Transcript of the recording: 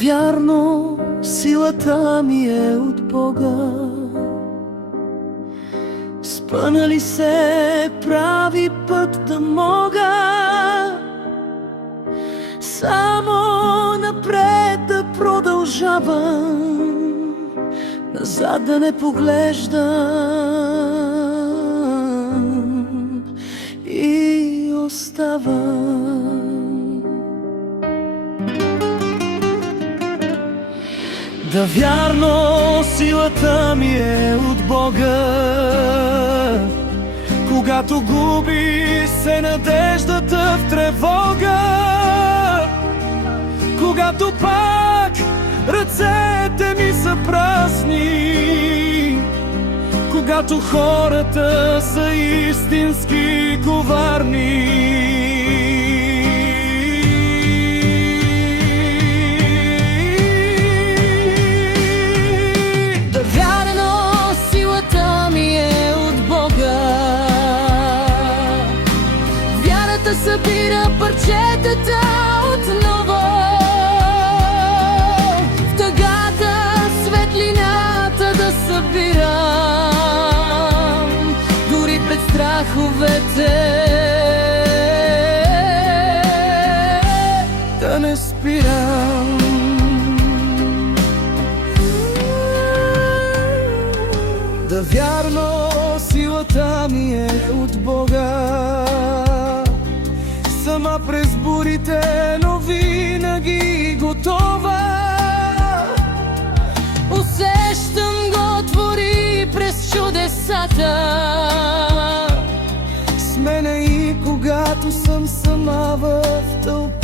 вярно, силата ми е от Бога. Спъна ли се прави път да мога само напред да продължавам, назад да не поглеждам и оставам. Да, вярно, силата ми е от Бога. Когато губи се надеждата в тревога, когато пак ръцете ми са празни, когато хората са истински коварни, събира парчетата отново. В тъгата светлината да събирам, дори пред страховете да не спирам. Да, вярно, силата ми е от Бога. Сама през бурите, но винаги готова. Усещам го, твори през чудесата с мене и когато съм сама в тълпа.